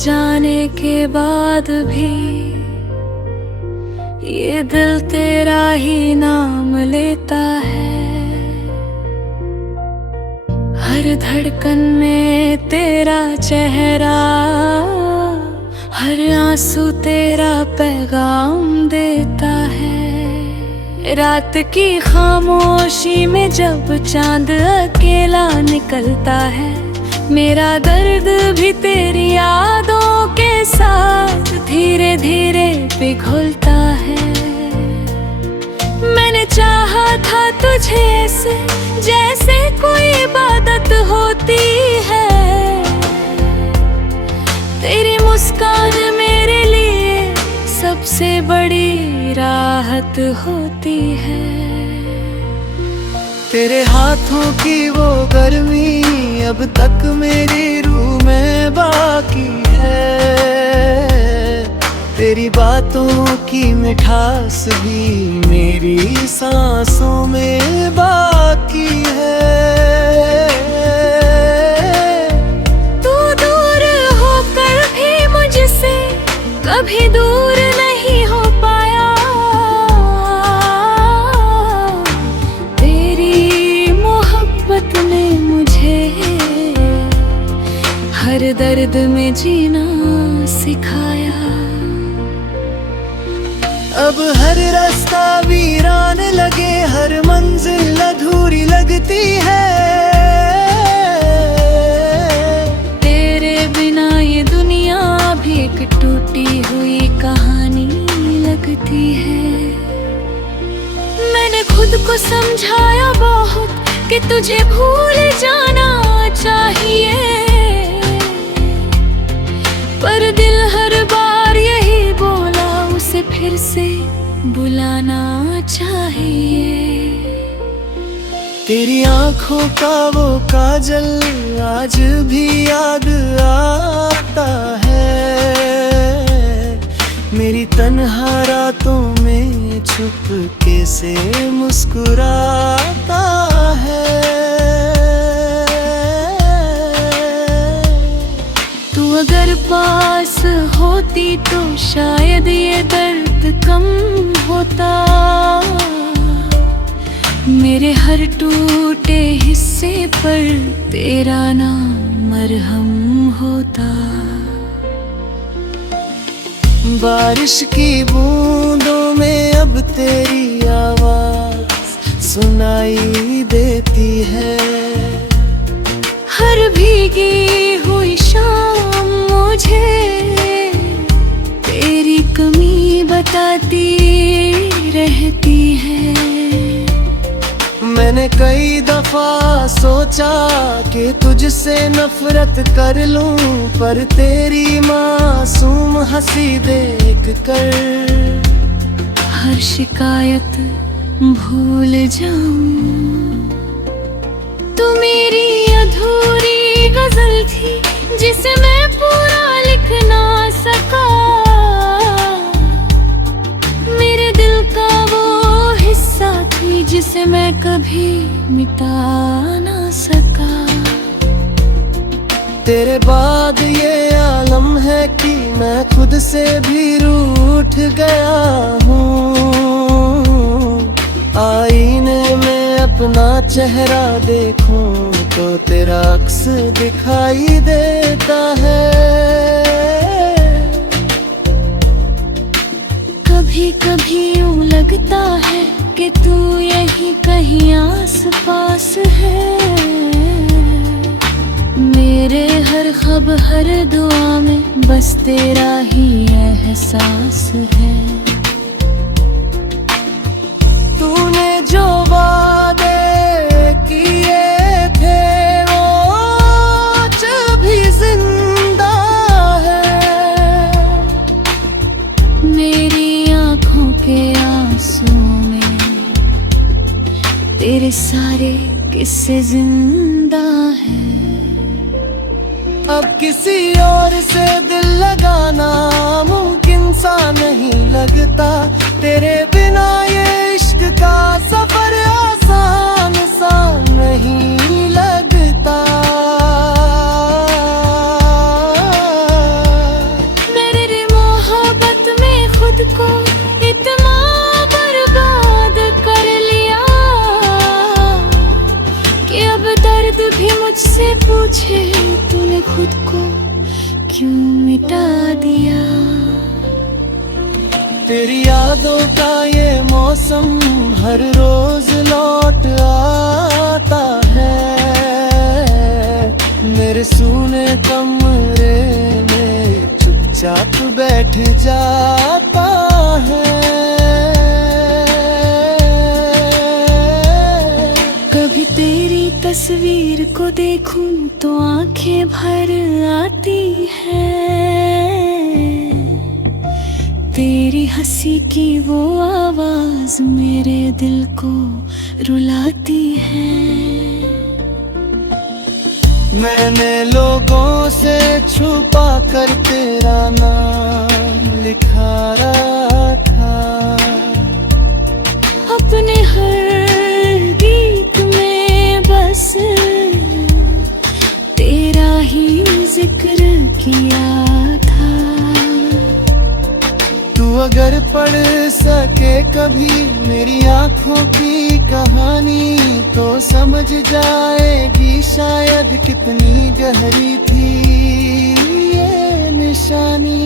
जाने के बाद भी ये दिल तेरा ही नाम लेता है। हर धड़कन में तेरा चेहरा, हर आंसू तेरा पैगाम देता है। रात की खामोशी में जब चांद अकेला निकलता है, मेरा दर्द भी तेरी यादों के साथ धीरे धीरे पिघलता है। मैंने चाहा था तुझे ऐसे जैसे कोई इबादत होती है। तेरी मुस्कान मेरे लिए सबसे बड़ी राहत होती है। तेरे हाथों की वो गर्मी अब तक मेरी रूह में बाकी है। तेरी बातों की मिठास भी मेरी सांसों में बाकी है। तू दूर होकर भी मुझसे कभी दूर नहीं हो पाया। तेरी मोहब्बत ने मुझे हर दर्द में जीना सिखाया। अब हर रास्ता वीरान लगे, हर मंजिल अधूरी लगती है। तेरे बिना ये दुनिया भी एक टूटी हुई कहानी लगती है। मैंने खुद को समझाया बहुत कि तुझे भूल जाना चाहिए, पर दिल हर बार यही बोला उसे फिर से बुलाना चाहिए। तेरी आंखों का वो काजल आज भी याद आता है। मेरी तन्हा रातों में छुपके से मुस्कुराता है। तू अगर पास होती तो शायद ये दर्द कम होता। मेरे हर टूटे हिस्से पर तेरा नाम मरहम होता। बारिश की बूंदों में अब तेरी आवाज सुनाई देती है। हर भीगी हुई शाम मुझे तेरी कमी बताती रहती है। मैंने कई दफा सोचा कि तुझसे नफरत कर लूं, पर तेरी मासूम हंसी देख कर हर शिकायत भूल जाऊं। तू मेरी अधूरी गजल थी जिसे मैं पूरा लिख ना सका। मेरे दिल का वो हिस्सा थी जिसे मैं कभी मिटा ना सका। तेरे बाद ये आलम है कि मैं खुद से भी रूठ गया हूँ। आईने में अपना चेहरा देखूं तो तेरा अक्स दिखाई देता है। कभी कभी यूं लगता है कि तू यहीं कहीं आस पास है। मेरे हर ख्वाब हर दुआ में बस तेरा ही एहसास है। तूने जो वादे किए थे वो आज भी जिंदा है। मेरी आँखों के आंसू में तेरे सारे किस्से जिंदा है। अब किसी और से दिल लगाना मुमकिन सा नहीं लगता। तेरे बिना ये इश्क का सफर आसान सा नहीं लगता। से पूछे तूने खुद को क्यों मिटा दिया। तेरी यादों का ये मौसम हर रोज लौट आता है, मेरे सूने कमरे में चुपचाप बैठ जाता है। कभी तेरी तस्वीर को देखूं तो आंखें भर आती है, तेरी हंसी की वो आवाज मेरे दिल को रुलाती है। मैंने लोगों से छुपा कर तेरा नाम लिखा रहा था, अपने हर गीत में बस तेरा ही जिक्र किया था। तू अगर पढ़ सके कभी मेरी आंखों की कहानी तो समझ जाएगी शायद कितनी गहरी थी ये निशानी।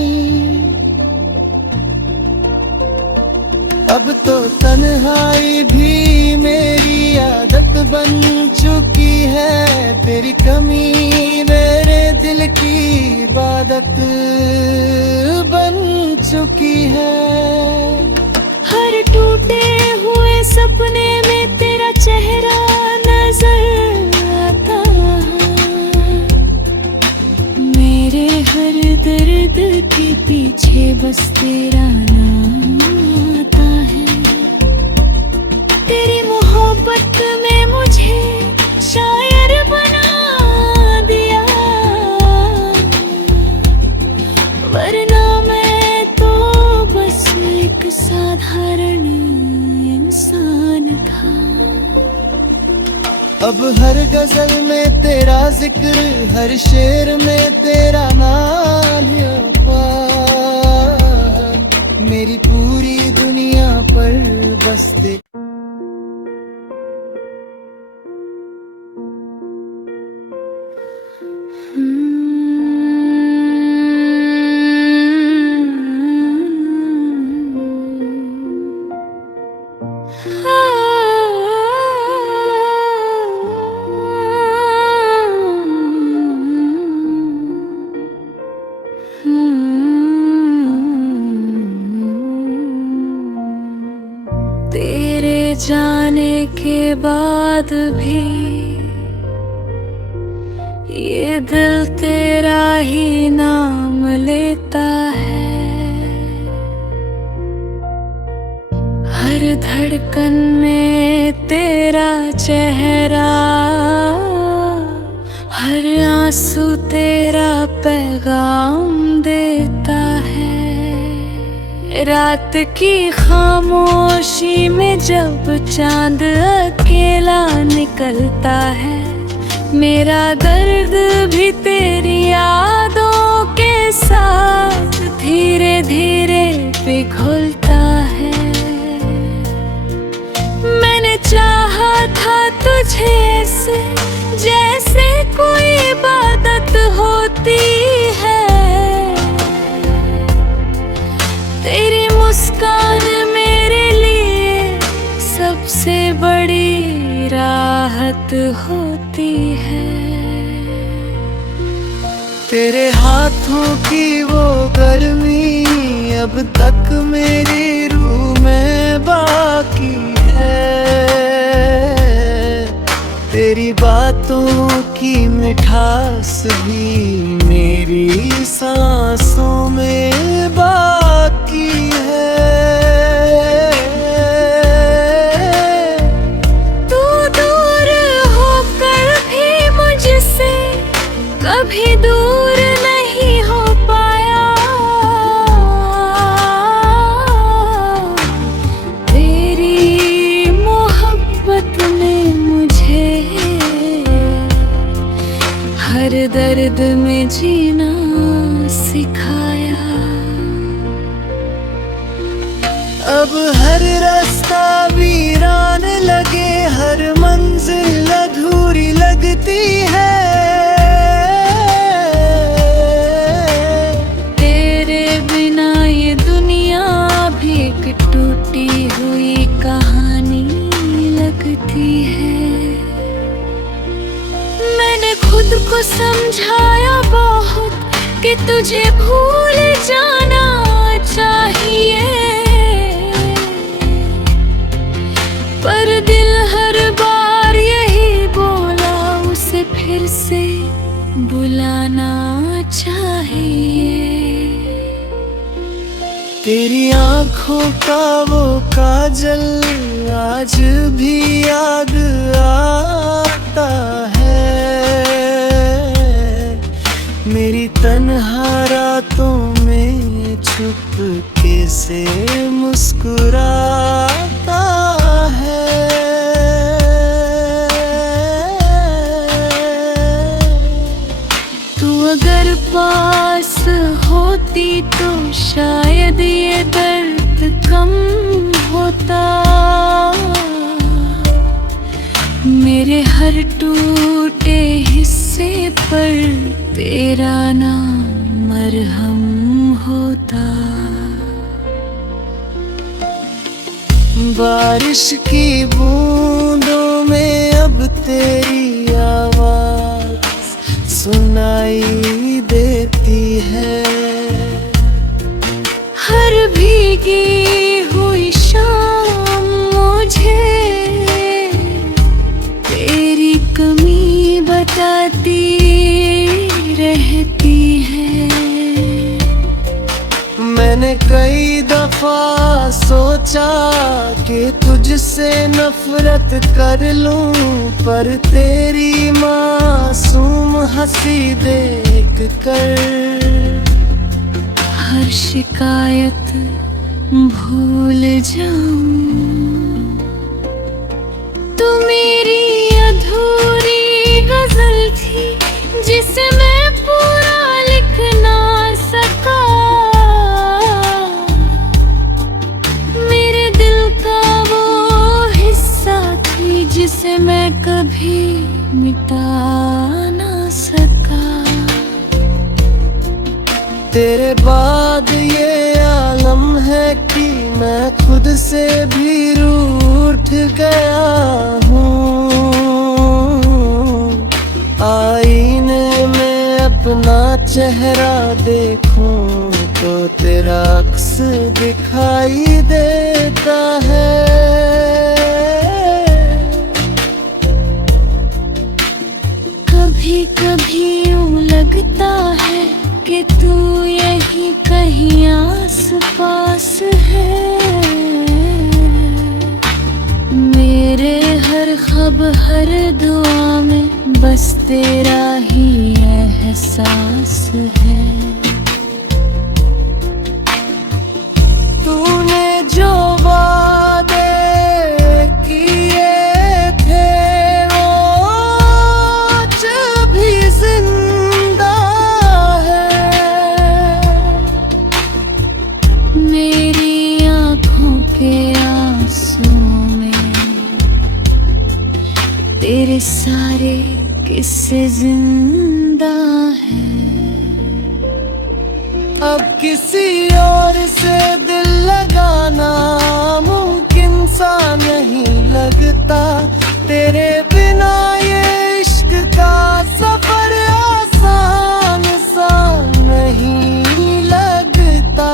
अब तो तन्हाई भी मेरी आदत बन चुकी है, तेरी कमी मेरे दिल की इबादत बन चुकी है। हर टूटे हुए सपने में तेरा चेहरा नजर आता, मेरे हर दर्द के पीछे बस तेरा नाम आता है। तेरी मोहब्बत में मुझे शायर बना दिया, वरना मैं तो बस एक साधारण इंसान था। अब हर गजल में तेरा जिक्र, हर शेर में तेरा नाम है पार, मेरी पूरी दुनिया पर बस देख। तेरे जाने के बाद भी ये दिल तेरा ही नाम लेता है, हर धड़कन में तेरा चेहरा, हर आंसू तेरा पैगाम देता है। रात की खामोशी में जब चांद अकेला निकलता है, मेरा दर्द भी तेरी यादों के साथ धीरे धीरे पिघलता है। मैंने चाहा था तुझे ऐसे जैसे कोई इबादत होती है, तेरी मुस्कान मेरे लिए सबसे बड़ी राहत होती है। तेरे हाथों की वो गर्मी अब तक मेरी रूह में बाकी है, तेरी बातों की मिठास भी मेरी सांसों में बाकी है। तू दूर होकर भी मुझसे कभी दूर नहीं हो पाया, तेरी मोहब्बत ने मुझे हर दर्द में जीना सिखाया। अब हर रास्ता वीरान लगे, हर मंजिल अधूरी लगती है, को समझाया बहुत कि तुझे भूल जाना चाहिए, पर दिल हर बार यही बोला उसे फिर से बुलाना चाहिए। तेरी आंखों का वो काजल आज भी याद आता है, मेरी तन्हा रातों में छुपके से मुस्कुराता है। तू अगर पास होती तो शायद ये दर्द कम होता, मेरे हर टूटे हिस्से पर तेरा नाम मरहम होता। बारिश की बूंदों में अब तेरी आवाज सुनाई देती है, हर भीगी हुई शाम मुझे तेरी कमी बताती रहती है। मैंने कई दफा सोचा कि तुझसे नफरत कर लूं, पर तेरी मासूम हंसी देख कर हर शिकायत भूल जाऊं। तू मेरी अधूरी गजल थी जिसे मैं पूरा लिख ना सका, मेरे दिल का वो हिस्सा थी जिसे मैं कभी मिटा ना सका। तेरे बाद ये आलम है कि मैं खुद से भी रूठ गया हूँ, आईने में अपना चेहरा देखूं तो तेरा अक्स दिखाई देता है। कभी कभी यूं लगता है कि तू यहीं कहीं आस पास है, मेरे हर ख्वाब हर दुआ में बस तेरा ही एहसास है। तूने जो वादे किए थे वो आज भी जिंदा है, मेरी आँखों के आंसू में तेरे सारे किस्से जिंदा है। अब किसी और से दिल लगाना मुमकिन सा नहीं लगता, तेरे बिना ये इश्क का सफर आसान सा नहीं लगता।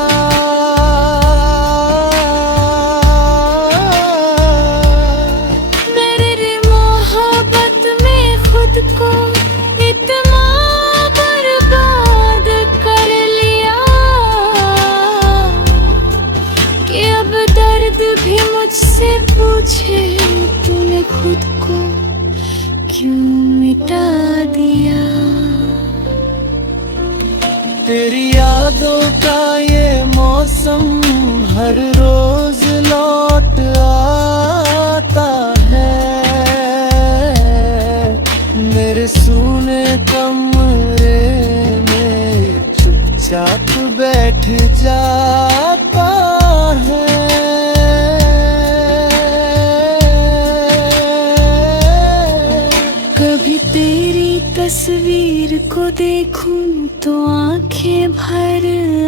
मेरी मोहब्बत में खुद को इतना बर्बाद कर लिया कि अब दर्द भी मुझसे पूछे तूने खुद को क्यों मिटा दिया। तेरी यादों का ये मौसम हर रोज लौट आता है, मेरे सूने कमरे में चुपचाप बैठ जाता है। कभी तेरी तस्वीर को देखूं तो आंखें भर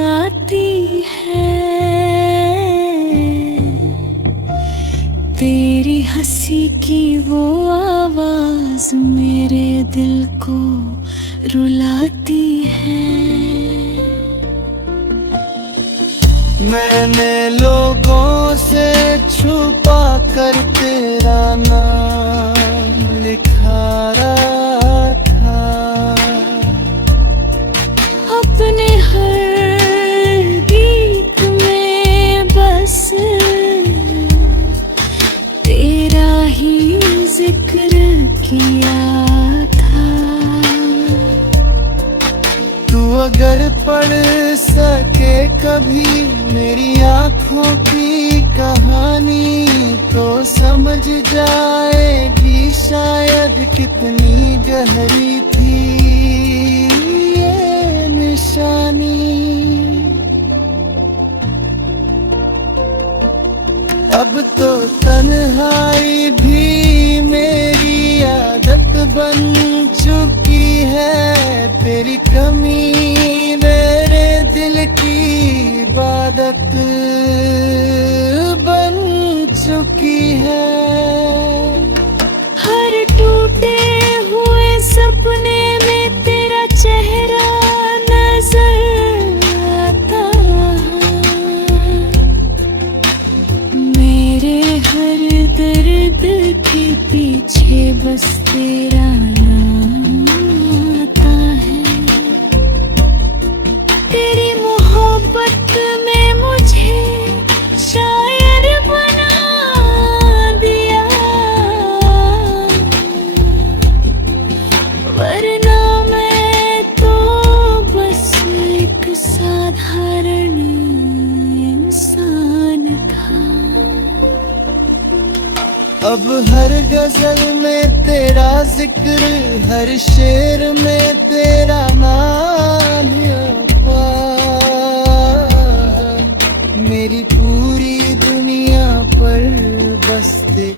आती है, तेरी हंसी की वो आवाज मेरे दिल को रुलाती है। मैंने लोगों से छुपा कर तेरा नाम लिखा रहा था। अपने हर गीत में बस तेरा ही जिक्र किया था। तू अगर पढ़ सके कभी मेरी आँखों की कहानी तो समझ जाएगी शायद कितनी गहरी थी ये निशानी। अब तो तन्हाई भी मेरी आदत बन चुकी है। तेरी कमी मेरे दिल की इबादत बन चुकी है। हर टूटे हुए सपने में तेरा चेहरा नजर आता। मेरे हर दर्द के पीछे बस तेरा नाम आता है। तेरी मोहब्बत में मुझे शायर बना दिया, वरना मैं तो बस एक साधारण इंसान था। अब हर गजल में तेरा जिक्र, हर शेर में तेरा नाम अप्पा। मेरी पूरी दुनिया पर बस दे।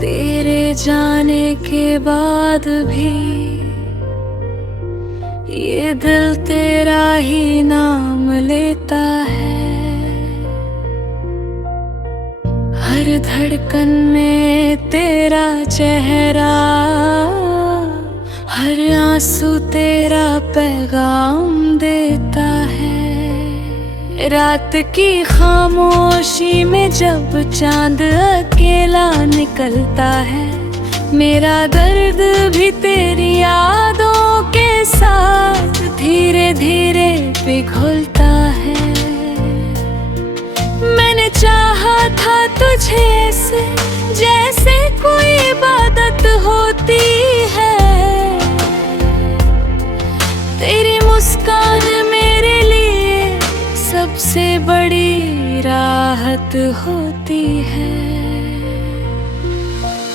तेरे जाने के बाद भी ये दिल तेरा ही नाम लेता है। हर धड़कन में तेरा चेहरा, हर आंसू तेरा पैगाम देता है। रात की खामोशी में जब चांद अकेला निकलता है, मेरा दर्द भी तेरी यादों के साथ धीरे धीरे पिघलता है। मैंने चाहा था तुझे ऐसे जैसे कोई इबादत होती है। तेरी मुस्कान मेरे लिए सबसे बड़ी राहत होती है।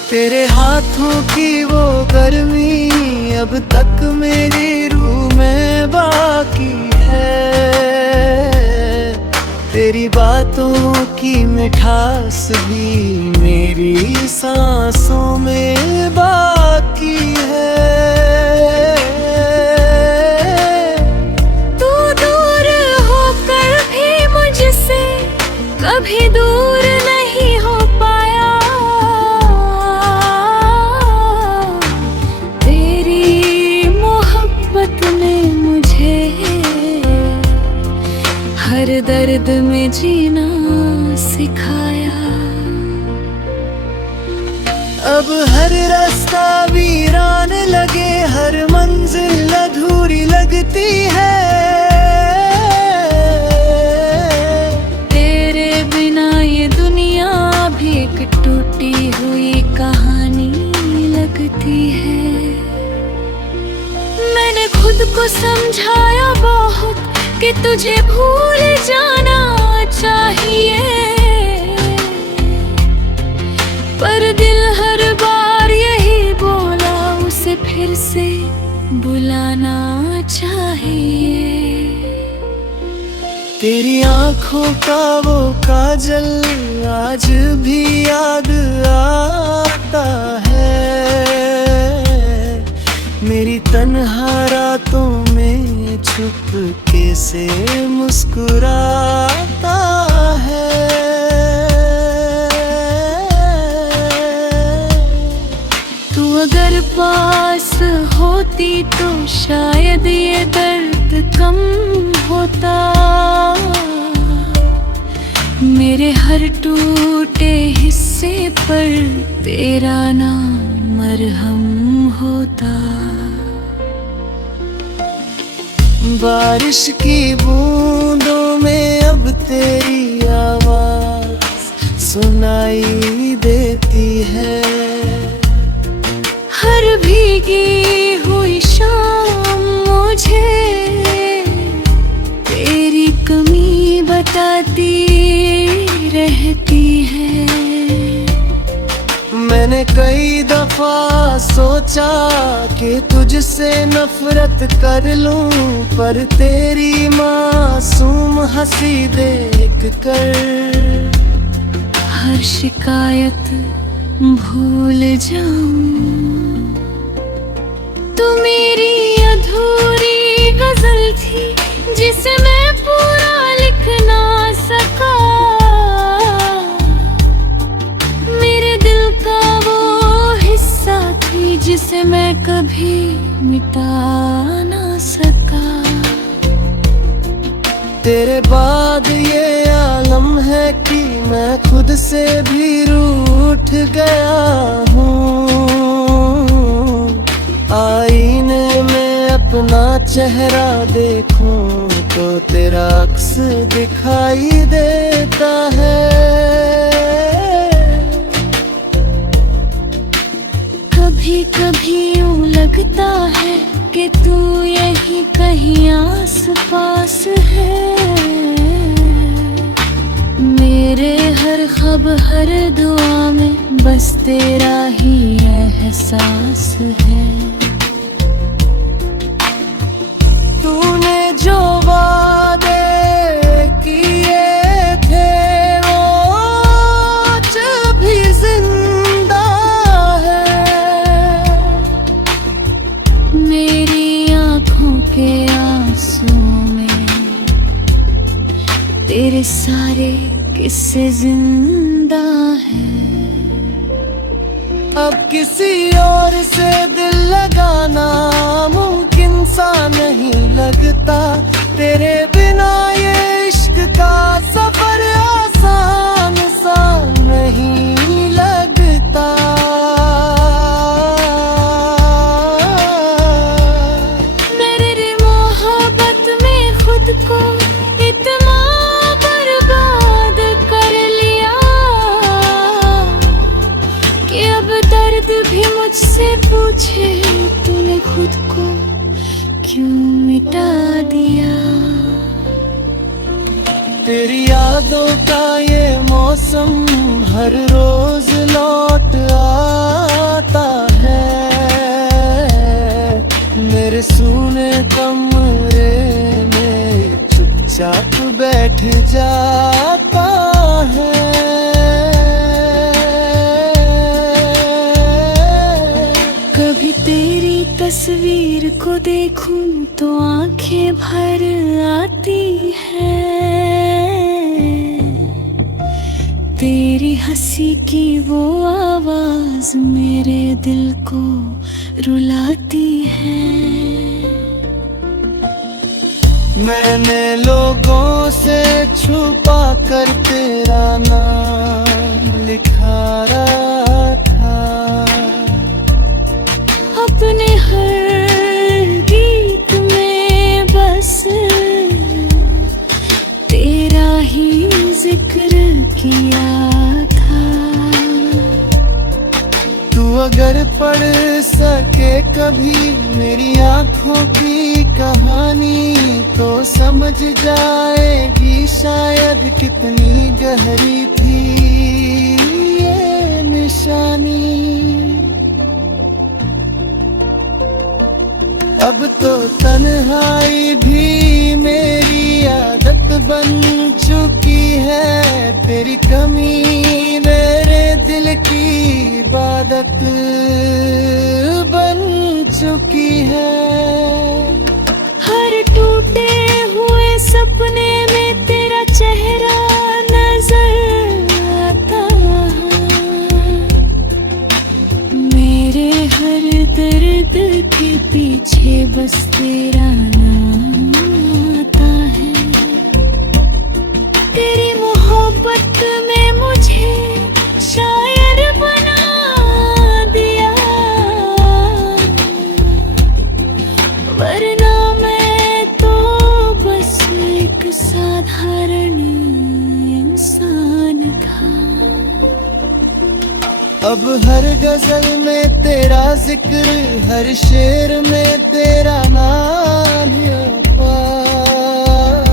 तेरे हाथों की वो गर्मी अब तक मेरी रूह में बाकी है। तेरी बातों की मिठास भी मेरी सांसों में बाकी है। कभी दूर नहीं हो पाया, तेरी मोहब्बत ने मुझे हर दर्द में जीना सिखाया। अब हर रास्ता वीरान लगे, हर मंजिल अधूरी लगती है। टूटी हुई कहानी लगती है। मैंने खुद को समझाया बहुत कि तुझे भूल जाना चाहिए, पर दिल हर बार यही बोला उसे फिर फिर से बुलाना चाहिए। तेरी आंखों का वो काजल आज भी याद आता है। मेरी तन्हा रातों में छुपके से मुस्कुराता है। तू अगर पास होती तो शायद ये दर्द कम होता। मेरे हर टूटे हिस्से पर तेरा नाम मरहम होता। बारिश की बूंदों में अब तेरी आवाज सुनाई देती है। हर भीगी हुई शाम मुझे तेरी कमी बताती रहती है। मैंने कई दफा सोचा कि तुझसे नफरत कर लूं, पर तेरी मासूम हंसी देख कर हर शिकायत भूल जाऊं। तू मेरी अधूरी गजल थी जिसे मैं पूरा लिख ना सका। मेरे दिल का वो हिस्सा थी जिसे मैं कभी मिटा ना सका। तेरे बाद ये आलम है कि मैं खुद से भी रूठ गया हूँ। आईने में अपना चेहरा देखूं तो तेरा अक्स दिखाई देता है। कभी कभी यूं लगता है कि तू यही कहीं आस पास है। मेरे हर ख्वाब हर दुआ में बस तेरा ही एहसास है। तूने जो वादे किए थे वो आज भी जिंदा है। मेरी आँखों के आंसू में तेरे सारे किस्से जिंदा हैं। अब किसी और से दिल लगाना मुमकिन सा नहीं लगता। तेरे बिना ये इश्क का सफर आसान सा नहीं लगता। मेरी मोहब्बत में खुद को इतना बर्बाद कर लिया कि अब दर्द भी मुझसे पूछे तूने खुद को क्यों मिटा दिया। तेरी यादों का ये मौसम हर रोज लौट आता है। मेरे सूने कमरे में चुपचाप बैठ जाता है। कभी तेरी तस्वीर को देखूं तो आंखें भर आती हैं। तेरी हंसी की वो आवाज मेरे दिल को रुलाती है। मैंने लोगों से छुपा कर तेरा नाम लिखा था। अपने हर गीत में बस तेरा ही जिक्र किया था। तू अगर पढ़ सके कभी मेरी आंखों की कहानी तो समझ जाएगी शायद कितनी गहरी थी ये निशानी। अब तो तन्हाई भी मेरी आदत बन चुकी है, तेरी कमी मेरे दिल की इबादत बन चुकी है। हर टूटे हुए सपने में तेरा चेहरा नजर आता, मेरे हर दर्द के पीछे बस तेरा नाम आता है। तेरी मोहब्बत में मुझे शायर बना दिया, वरना मैं तो बस एक साधारण इंसान था। अब हर गजल में तेरा जिक्र, हर शेर में तेरा नाम है अपार,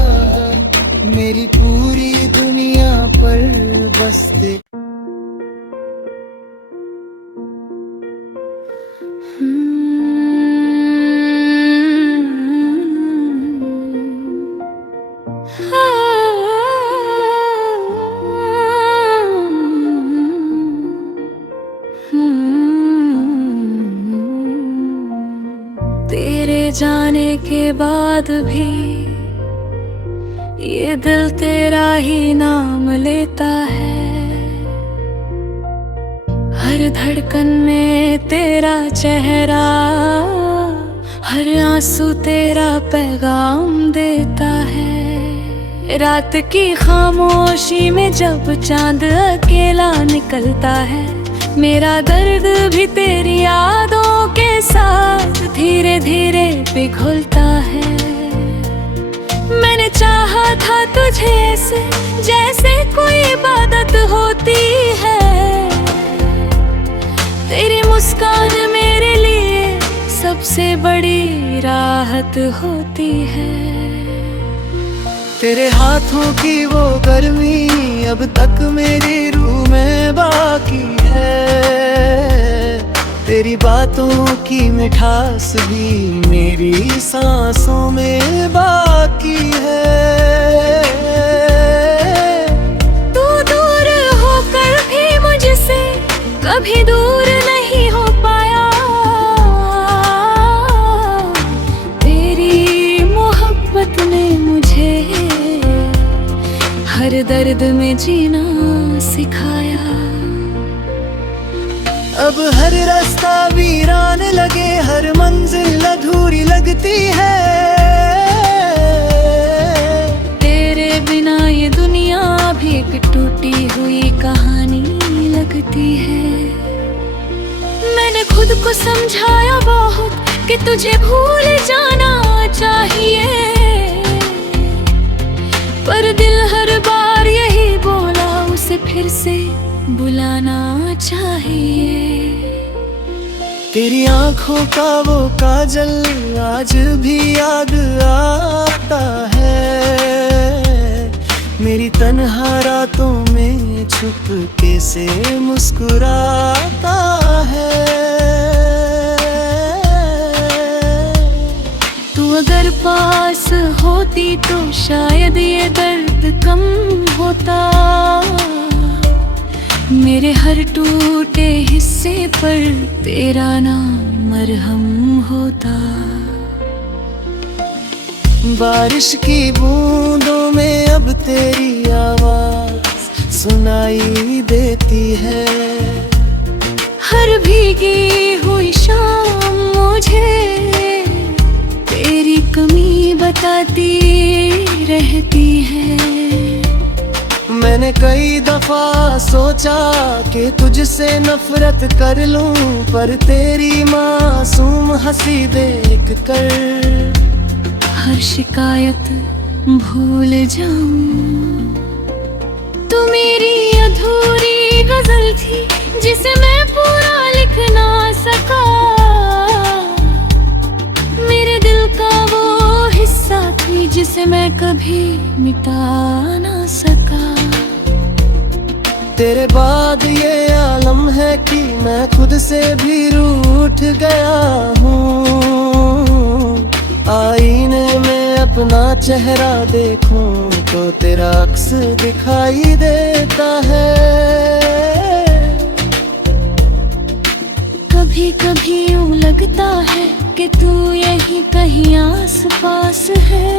मेरी पूरी दुनिया पर बस दे। तेरे जाने के बाद भी ये दिल तेरा ही नाम लेता है, हर धड़कन में तेरा चेहरा, हर आंसू तेरा पैगाम देता है। रात की खामोशी में जब चांद अकेला निकलता है, मेरा दर्द भी तेरी यादों के साथ धीरे धीरे पिघलता है। मैंने चाहा था तुझे ऐसे जैसे कोई इबादत होती है, तेरी मुस्कान मेरे लिए सबसे बड़ी राहत होती है। तेरे हाथों की वो गर्मी अब तक मेरी रूह में बाकी है, तेरी बातों की मिठास भी मेरी सांसों में बाकी है। तू दूर होकर भी मुझसे कभी दूर नहीं हो पाया, तेरी मोहब्बत ने मुझे हर दर्द में जीना सिखाया। अब हर रास्ता वीरान लगे, हर मंजिल अधूरी लगती है, तेरे बिना ये दुनिया भी एक टूटी हुई कहानी लगती है। मैंने खुद को समझाया बहुत कि तुझे भूल जाना चाहिए, पर दिल हर बार यही बोला उसे फिर से बुलाना चाहिए। तेरी आंखों का वो काजल आज भी याद आता है, मेरी तन्हा रातों में छुपके से मुस्कुराता है। तू अगर पास होती तो शायद ये दर्द कम होता, मेरे हर टूटे हिस्से पर तेरा नाम मरहम होता। बारिश की बूंदों में अब तेरी आवाज सुनाई देती है, हर भीगी हुई शाम मुझे तेरी कमी बताती रहती है। मैंने कई दफा सोचा कि तुझसे नफरत कर लूं, पर तेरी मासूम हंसी देख कर हर शिकायत भूल जाऊं। तू मेरी अधूरी गजल थी जिसे मैं पूरा लिख ना सका, मेरे दिल का वो हिस्सा थी जिसे मैं कभी मिटा ना सका। तेरे बाद ये आलम है कि मैं खुद से भी रूठ गया हूँ, चेहरा देखूं तो तेरा अक्स दिखाई देता है। कभी कभी यूं लगता है कि तू यहीं कहीं आस पास है।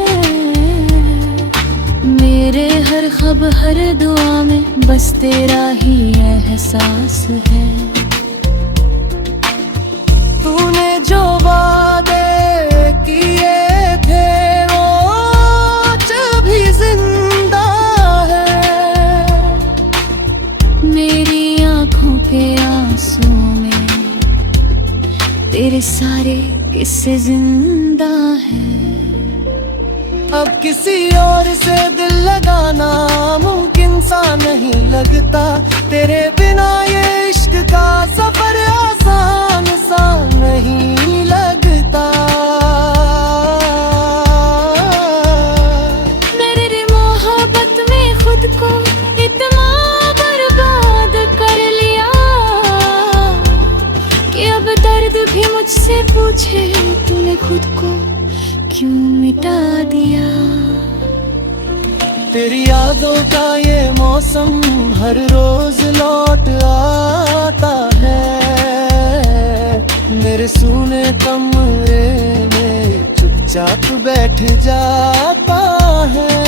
मेरे हर ख्वाब हर दुआ में बस तेरा ही एहसास है। तूने जो वादे किए थे वो आज भी जिंदा है। मेरी आंखों के आंसू में तेरे सारे किस्से जिंदा है। अब किसी और से दिल लगाना मुमकिन सा नहीं लगता। तेरे बिना ये इश्क का सफर आसान सा नहीं लगता। मेरी मोहब्बत में खुद को इतना बर्बाद कर लिया कि अब दर्द भी मुझसे पूछे तूने खुद को क्यों मिटा दिया। तेरी यादों का ये मौसम हर रोज लौट आता है। मेरे सूने कमरे में चुपचाप बैठ जाता है।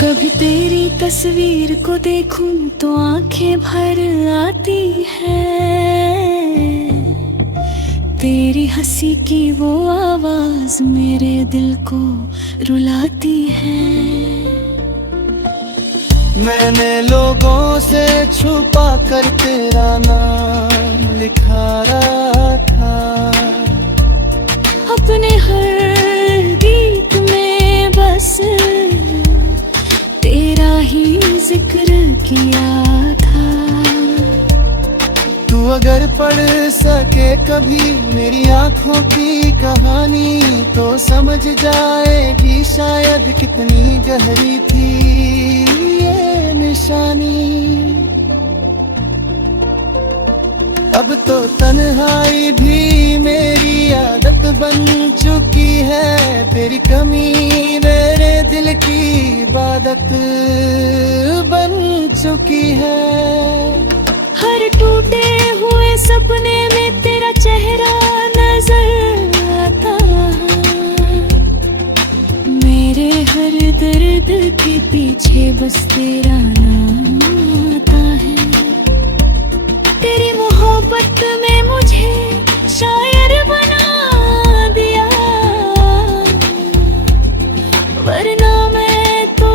कभी तेरी तस्वीर को देखूं तो आंखें भर आती है। तेरी हंसी की वो आवाज मेरे दिल को रुलाती है। मैंने लोगों से छुपा कर तेरा नाम लिखा था। अपने हर गीत में बस तेरा ही जिक्र किया था। तू अगर पढ़ सके कभी मेरी आंखों की कहानी तो समझ जाएगी शायद कितनी गहरी थी ये निशानी। अब तो तन्हाई भी मेरी आदत बन चुकी है। तेरी कमी मेरे दिल की इबादत बन चुकी है। हर टूटे हुए सपने में तेरा चेहरा नजर आता। मेरे हर दर्द के पीछे बस तेरा नाम आता है। तेरी मोहब्बत में मुझे शायर बना दिया, वरना मैं तो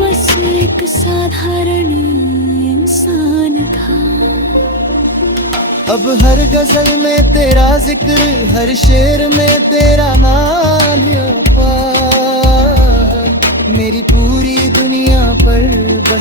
बस एक साधारण इंसान था। अब हर गजल में तेरा जिक्र, हर शेर में तेरा नाम है। मेरी पूरी दुनिया पर बस